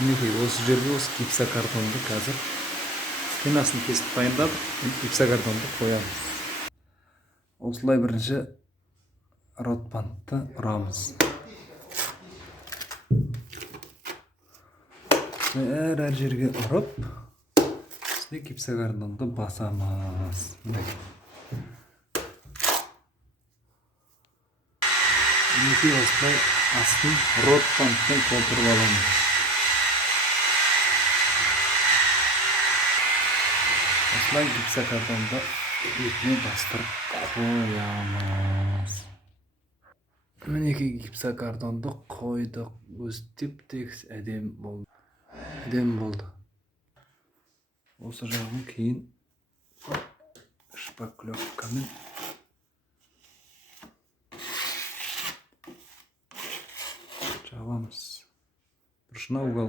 Мінекей осы жерге осы гипсокартонды қазір стенасын кесіп дайындадық. Гипсокартонды қоямыз. Осылай бірінші ротбандты ұрамыз. Әр жерге ұрып, үстіне гипсокартонды басамыз. Мінекей осылай астын ротбандпен толтырып аламыз. Осылай гипсокартонды бетіне бастырып қоямыз. Мінекей гипсокартонды қойдық. Өзі теп-тегіс әдемі болды. Осы жағын кейін шпаклевкамен жабамыз. Бұрышына угол